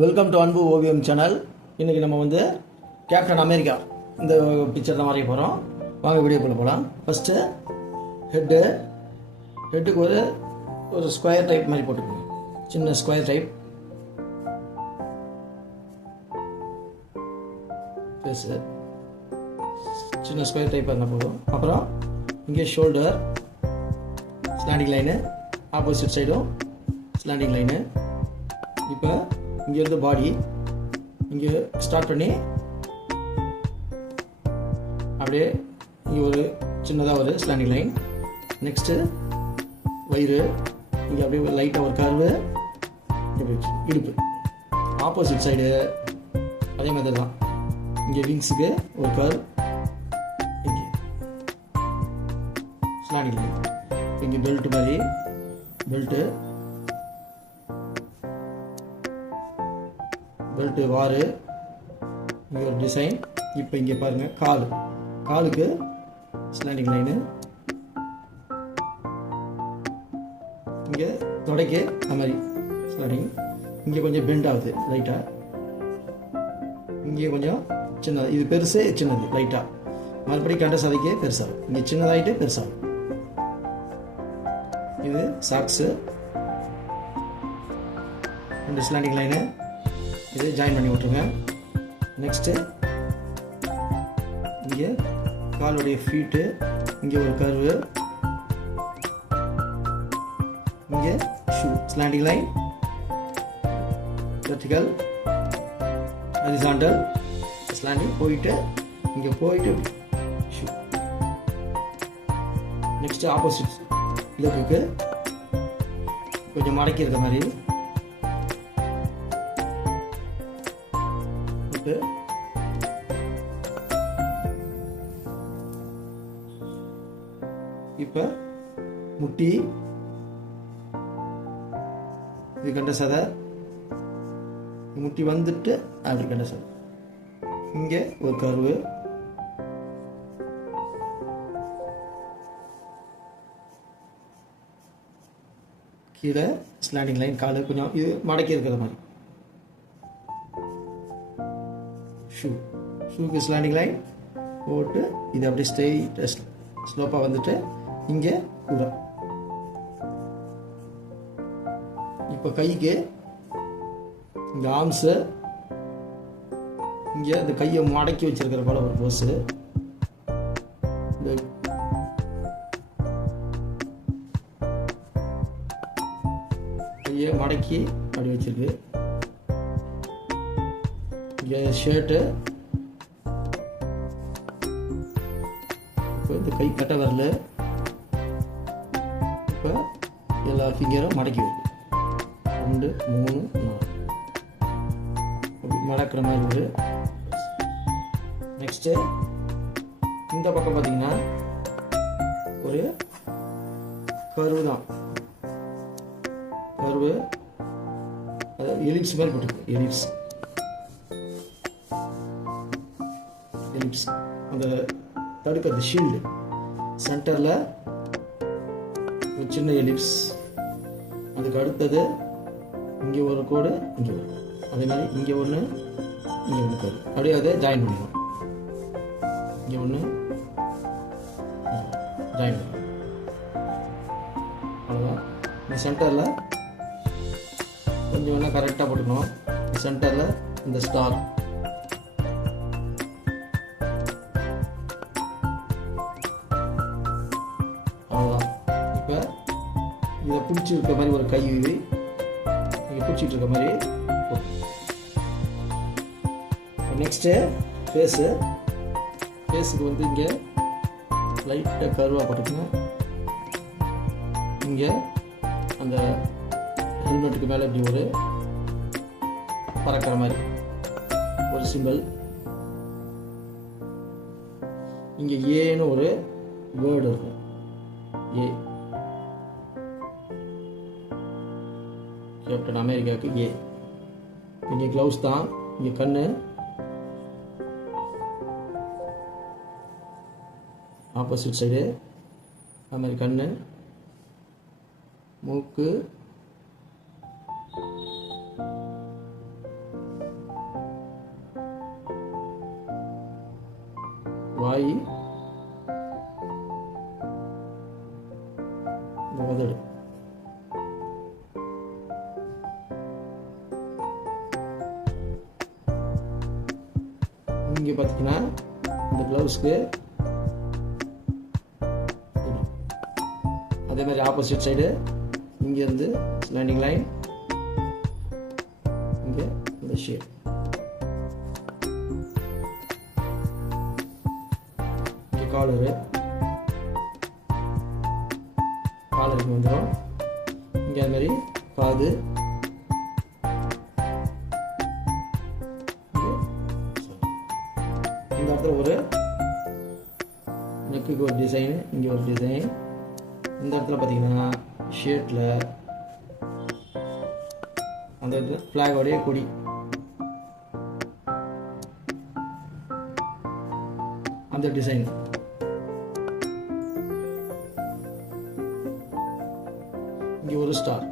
Welcome to அன்பு ஓவியம் channel. இன்றைக்கி நம்ம வந்து கேப்டன் அமெரிக்கா இந்த பிக்சர் தான் வரைய போகிறோம். வாங்க வீடியோக்குள்ளே போகலாம். ஃபஸ்ட்டு ஹெட்டுக்கு ஒரு ஸ்கொயர் டைப் மாதிரி போட்டுக்கோங்க. சின்ன ஸ்கொயர் டைப் ஃபேஸு சின்ன ஸ்கொயர் டைப் இருந்தால் போதும். அப்புறம் இங்கே ஷோல்டர் ஸ்லாண்டிங் லைனு, ஆப்போசிட் சைடும் ஸ்லாண்டிங் லைனு. இப்போ இங்கேருந்து பாடி இங்கே ஸ்டார்ட் பண்ணி அப்படியே இங்கே ஒரு சின்னதாக ஒரு ஸ்லாண்டிங் லைன். நெக்ஸ்ட்டு வயிறு இங்கே அப்படியே லைட்டாக ஒரு கர்வு, இடுப்பு. ஆப்போசிட் சைடு அதே மாதிரி தான். இங்கே விங்ஸுக்கு ஒரு கர்வ், இங்கே ஸ்லாண்டிங் லைன். இங்கே பெல்ட் மாதிரி பெல்ட்டு வாரு, இங்கே ஒரு டிசைன். இப்போ இங்கே பாருங்கள் காலுக்கு ஸ்லாண்டிங் லைனு, இங்கே தொடைக்கு அந்த மாதிரி ஸ்லாண்டிங். இங்கே கொஞ்சம் பெண்ட் ஆகுது லைட்டாக, இங்கே கொஞ்சம் சின்னது. இது பெருசு சின்னது லைட்டாக, மறுபடியும் கண்ட சதைக்கு பெருசாகும். இங்கே சின்னதாகிட்டு பெருசாகும். இது சாக்ஸு, ரெண்டு ஸ்லாண்டிங் லைனு. இது ஜாயின் பண்ணி விட்ருங்க. நெக்ஸ்ட்டு இங்கே காலுடைய ஃபீட்டு, இங்கே ஒரு கர்வு, இங்கே shoe slanting line, vertical horizontal slanting போயிட்டு இங்கே போயிட்டு ஷூ. நெக்ஸ்ட்டு ஆப்போசிட் லெக்குக்கு கொஞ்சம் மடக்கி இருக்க மாதிரி. இப்போ முட்டி, இது கண்ட சதை, முட்டி வந்துட்டு அப்படி கண்ட சதை. இங்கே ஒரு கர்வு, கீழே ஸ்லாண்டிங் லைன். காலு கொஞ்சம் இது மடக்கி இருக்கிற மாதிரி. ஷூக்கு ஸ்லாண்டிங் லைன் போட்டு இது அப்படியே ஸ்ட்ரெயிட் ஸ்லோப்பாக வந்துட்டு இங்கே கூட. இப்போ கைக்கு இந்த ஆர்ம்ஸு, இங்கே இந்த கையை மடக்கி வச்சிருக்கிற போல ஒரு போஸு. இந்த கையை மடக்கி அப்படி வச்சிருக்கு. இங்கே ஷர்ட்டு, இப்போ இந்த கை கட்ட வரல. இப்போ எல்லா ஃபிங்கரும் மடக்கி வைக்கும். 2 3 4 அப்படி மடக்கிற மாதிரி ஒரு. நெக்ஸ்ட்டு இந்த பக்கம் பார்த்தீங்கன்னா ஒரு கர்வு தான். கர்வு அதாவது எலிப்ஸ் மாதிரி போட்டுருக்கு. எலிப்ஸ் அந்த தடுக்கிறது ஷீல்டு. சென்டரில் ஒரு சின்ன எலிப்ஸ். அதுக்கு அடுத்தது இங்கே ஒரு கோடு, இங்கே ஒரு, அதே மாதிரி இங்கே ஒன்று, இங்கே ஒன்று கோடு. அப்படியே அதை ஜாயின் பண்ணிடும். இங்கே ஒன்று ஜாயின் பண்ணிடும். அவ்வளோதான். இந்த சென்டரில் கொஞ்சம் ஒன்றா கரெக்டாக போட்டுக்கணும். சென்டரில் இந்த ஸ்டார். இதை பிடிச்சி இருக்க மாதிரி ஒரு கை, இங்கே பிடிச்சிட்டு இருக்க மாதிரி. நெக்ஸ்ட்டு ஃபேஸுக்கு வந்து இங்கே லைட்டாக கருவாக போட்டுக்கணும். இங்கே அந்த ஹெல்மெட்டுக்கு மேலே இப்படி ஒரு பறக்கிற மாதிரி ஒரு சிம்பிள். இங்கே ஏன்னு ஒரு வேர்டு இருக்கும். ஏ, கேப்டன் அமெரிக்காவுக்கு ஏ. இங்கே க்ளவுஸ் தான். இங்கே கண்ணு, ஆப்போசிட் சைடு அது மாதிரி கண்ணு, மூக்கு, இந்த உதடு. இங்கே பார்த்தீங்கன்னா இந்த ப்ளவுஸ்க்கு அதே மாதிரி ஆப்போசிட் சைடு இங்கேருந்து ஸ்லாண்டிங் லைன், இங்கே இந்த ஷேப். இங்கே காலருக்கு வந்துடும். இங்கே அது மாதிரி காது, இந்த இடத்துல ஒரு நெக்குக்கு ஒரு டிசைன், இங்கே ஒரு டிசைன். இந்த இடத்துல பார்த்தீங்கன்னா ஷர்ட்டில் அந்த இடத்துல ஃப்ளாகோடைய கொடி, அந்த டிசைன். இங்கே ஒரு ஸ்டார்.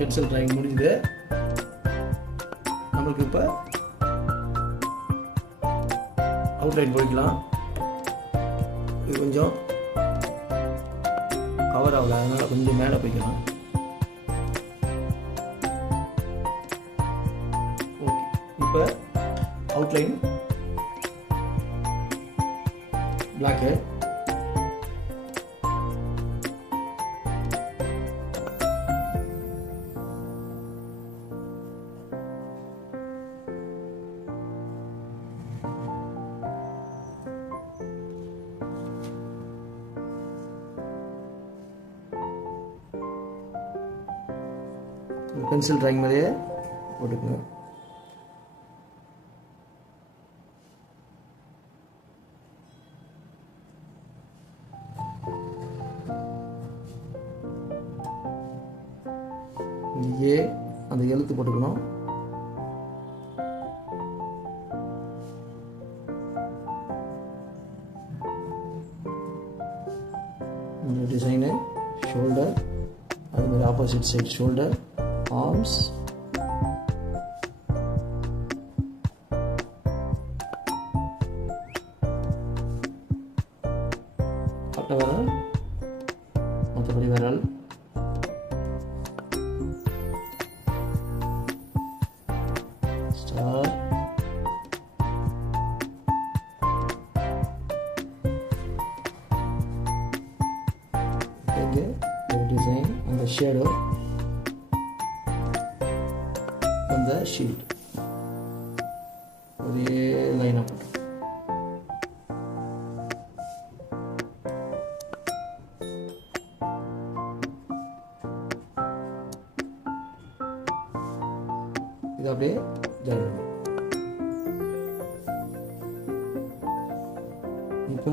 பென்சில் டிராயிங் முடிஞ்சது. நமக்கு இப்போ அவுட்லைன் போய்க்கலாம். இது கொஞ்சம் கவர் ஆகல, அதனால கொஞ்சம் மேலே போய்க்கலாம். ஓகே, இப்போ அவுட்லைன் பிளாக்கு, பென்சில் டிராயிங் மாதிரியே போட்டுக்கோங்க. இங்கே அந்த எழுத்து போட்டுக்கணும். இந்த டிசைனு ஷோல்டர், அது மாதிரி ஆப்போசிட் சைட் ஷோல்டர், arms, கட்டை விரல், மற்றபடி விரல், ஸ்டார், இங்கே ஒரு டிசைன், அந்த ஷேடோ, அந்த ஷீல்ட் ஒரே லைனாக போட்டு இது அப்படியே ஜாயின் பண்ணி. இப்போ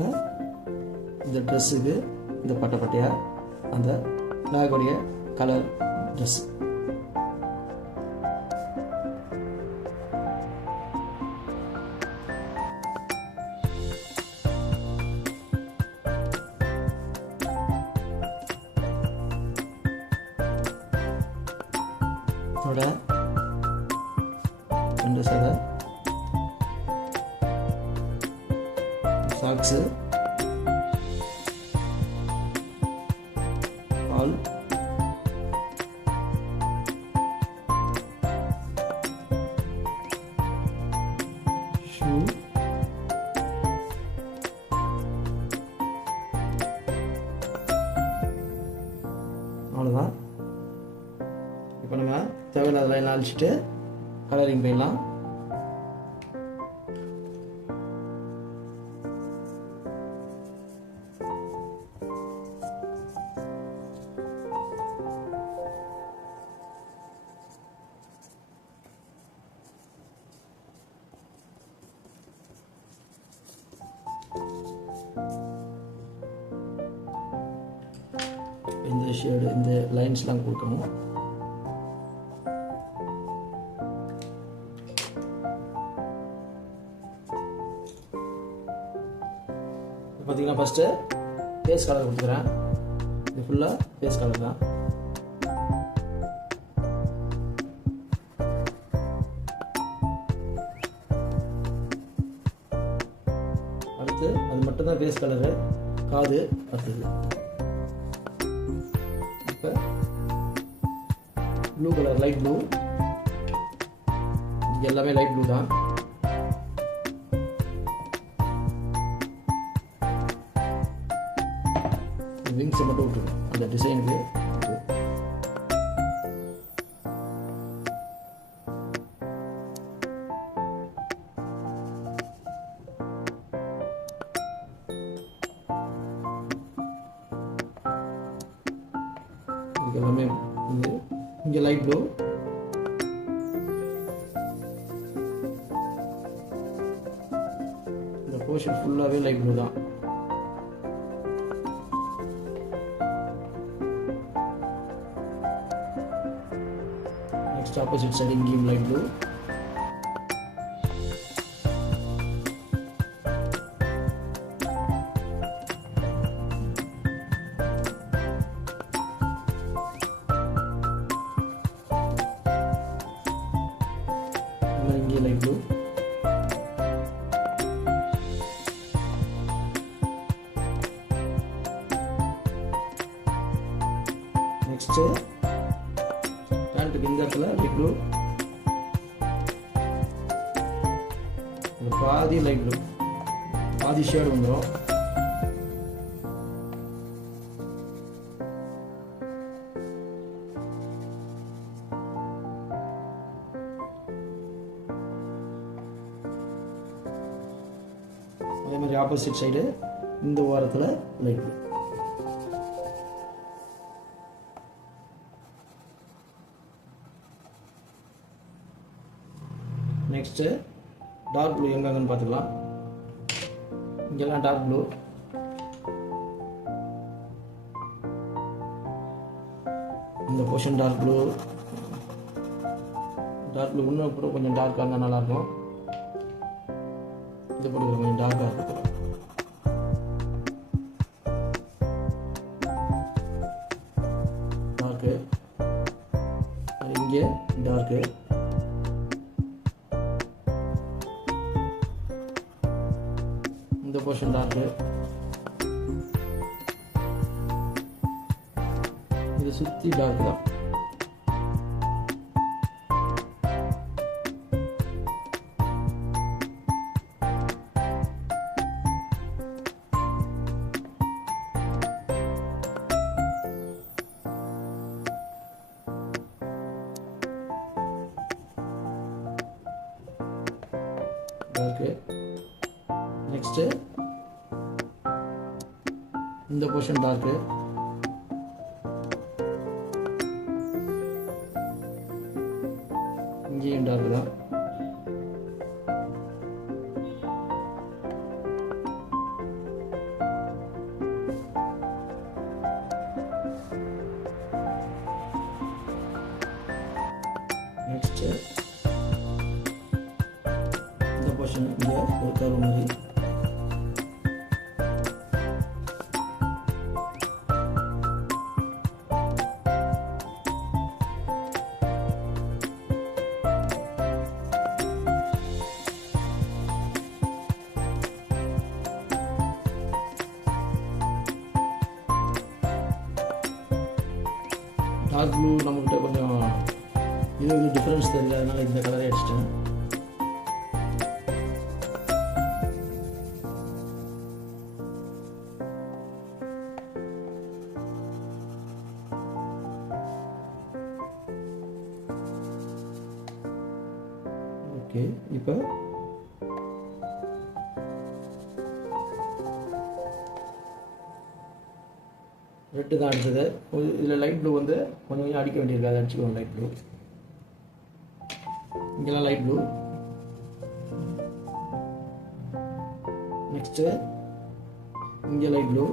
இந்த ட்ரெஸ்ஸுக்கு இந்த பட்டை பட்டையாக அந்த ஃப்ளாகோடைய கலர் ட்ரெஸ். இதோட 2 சதை சாக்ஸு, பால், ஷூ, அவ்வளோதான். இப்போ நம்ம தேவையில்லாத லைன் அழிச்சிட்டு கலரிங் போயிடலாம். இந்த ஷேடு, இந்த லைன்ஸ்லாம் கொடுக்கணும். பார்த்தீங்கன்னா ஃபஸ்ட்டு ஃபேஸ் கலர் கொடுத்துக்கிறேன். இது ஃபுல்லாக ஃபேஸ் கலர் தான். அடுத்து அது மட்டும்தான் ஃபேஸ் கலரு. காது அடுத்தது. இப்போ ப்ளூ கலர், லைட் ப்ளூ. இது எல்லாமே லைட் ப்ளூ தான். விங்ஸை மட்டும் விட்டுருவோம் அந்த டிசைனுக்கு. இதுக்கு எல்லாமே இங்கே லைட் ப்ளூ, இந்த போர்ஷன் ஃபுல்லாகவே லைட் ப்ளூ தான். Opposite side இங்கேயும் light blue. இங்கே light blue. Next இந்த இடத்துல லைட் ப்ளூ, பாதி லைட் ப்ளூ, பாதி ஷேடு வந்துடும். அதே மாதிரி ஆப்போசிட் சைடு இந்த ஓரத்தில் light blue. Next dark blue எங்கன்னு பார்த்துக்கலாம். இங்கெல்லாம் டார்க் ப்ளூ, இந்த portion dark blue. Dark blue இன்னும் கூட கொஞ்சம் டார்க்காக இருந்தால் நல்லாயிருக்கும். இது போட்டு கொஞ்சம் டார்க்காக இருக்கும். டார்க்கு இங்கே டார்க்கு, இந்த போர்ஷன் டார்க்கு. இது சுற்றி டார்க் தான். டார்க்கு. நெக்ஸ்ட்டு இந்த போர்ஷன் டார்க்கு, இங்கேயும் டார்க் தான். நெக்ஸ்ட்டு இந்த போர்ஷன் இங்கே ஒரு கர்வ் மாதிரி. டார்க் ப்ளூ நம்மகிட்ட கொஞ்சம் இது டிஃப்ரென்ஸ் தெரியல, அதனால இந்த கலரே அடிச்சிட்டேன். ஓகே, இப்போ ரெட்டு தான் அடிச்சது. இதில் லைட் ப்ளூ வந்து கொஞ்சம் கொஞ்சம் அடிக்க வேண்டியிருக்கு, அதை அடிச்சுக்கோங்க. லைட் ப்ளூ இங்கெல்லாம் லைட் ப்ளூ. நெக்ஸ்ட்டு இங்கே லைட் ப்ளூ.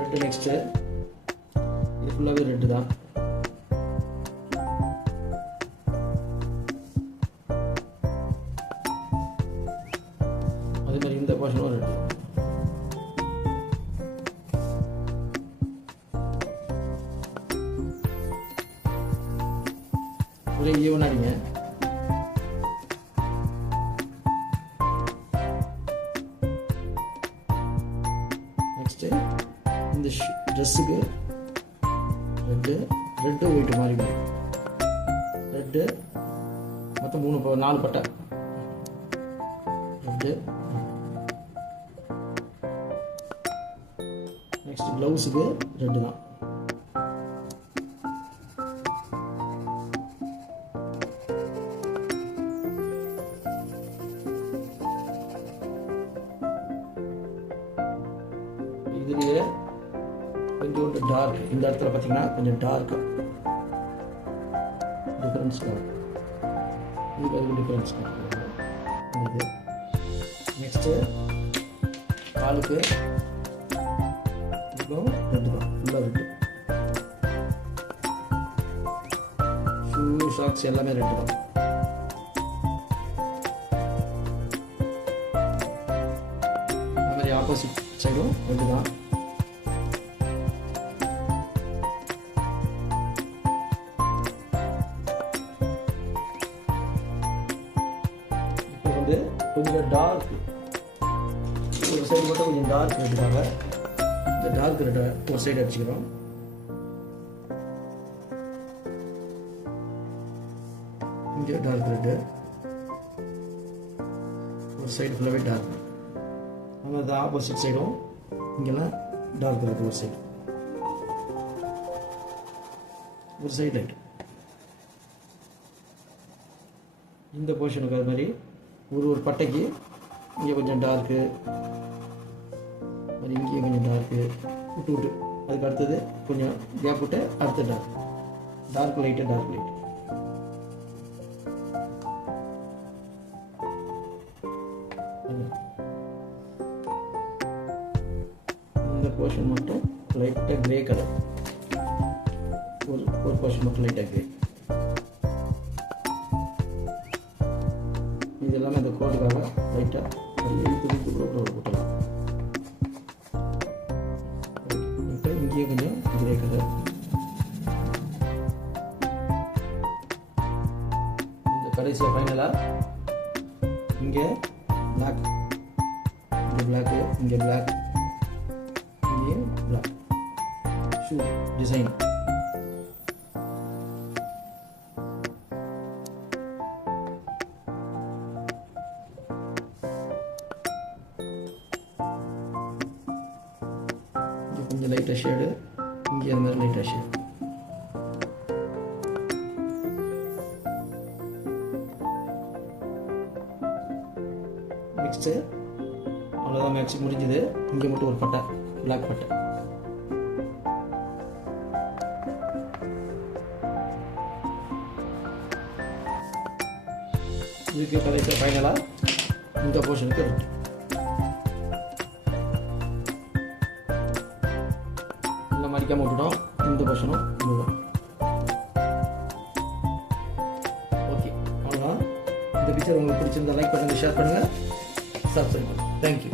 ரெட்டு. நெக்ஸ்ட்டு இது ஃபுல்லாகவே ரெட்டு தான். போர்ஷனும் ரெட்டு. ஒரே ஈவனாக அடிங்க. நெக்ஸ்ட்டு இந்த ட்ரெஸ்ஸுக்கு ரெட்டு ஒயிட்டு மாதிரி ரெட்டு மொத்தம் 4 பட்டை ரெட்டு. நெக்ஸ்ட் ப்ளவுஸுக்கு ரெட்டு தான். இதுலேயே கொஞ்சோண்டு டார்க், இந்த இடத்துல பார்த்தீங்கன்னா கொஞ்சம் டார்க்காக டிஃப்ரென்ஸ் காணும். இதுக்கு அதுக்கு டிஃப்ரென்ஸ் இது. நெக்ஸ்ட்டு காலுக்கு இதுக்கும் ரெட்டு தான், ஃபுல்லாக ரெட்டு. ஷூ ஷாக்ஸ் எல்லாமே ரெட்டு தான். அந்த மாதிரி ஆப்போசிட் சைடும் ரெட்டு தான். கொஞ்சம் டார்க், ஒரு சைடு மட்டும் கொஞ்சம் டார்க் ரெட்டுக்காக இந்த டார்க் ரெட்டை ஒரு சைடு அடிச்சுக்கிறோம். இங்கே டார்க் ரெட்டு ஒரு சைடு ஃபுல்லாகவே டார்க். அங்கே அந்த ஆப்போசிட் சைடும் இங்கெல்லாம் டார்க் ரெட்டு ஒரு சைடு லைட். இந்த போர்ஷனுக்கு அது மாதிரி ஒரு பட்டைக்கு இங்கே கொஞ்சம் டார்க்கு, மாதிரி இங்கேயும் கொஞ்சம் டார்க்கு விட்டு அதுக்கு அடுத்தது கொஞ்சம் கேப் விட்டு அடுத்த டார்க் லைட்டு. இந்த போர்ஷன் மட்டும் லைட்டாக கிரே கலர், ஒரு போர்ஷன் மட்டும் லைட்டாக கிரே. இது எல்லாமே அந்த கோட்டுக்காக லைட்டாக இழுத்து போட்டலாம். இப்போ இங்கேயே கொஞ்சம் கிரே கலர். இந்த கடைசியாக ஃபைனலாக இங்கே பிளாக், இங்கே பிளாக்கு, இங்கே பிளாக், இங்கேயும் பிளாக் ஷூ டிசைன். கொஞ்சம் லைட்டாக ஷேடு, இங்கே அந்த மாதிரி லைட்டாக ஷேடு. நெக்ஸ்ட்டு அவ்வளோதான், மேக்ஸி முடிஞ்சது. இங்கே மட்டும் ஒரு பட்டை, பிளாக் பட்டை. இதுக்கு கடைசியாக ஃபைனலாக இந்த போர்ஷனுக்கு ரெட்டு. மடிக்காம விட்டுட்டோம். இந்த போர்ஷனும் இதுதான். ஓகே, அவ்வளோதான். இந்த பிக்சர் உங்களுக்கு பிடிச்சிருந்தா லைக் பண்ணுங்கள், ஷேர் பண்ணுங்கள், சப்ஸ்கிரைப் பண்ணுங்கள். தேங்க்யூ.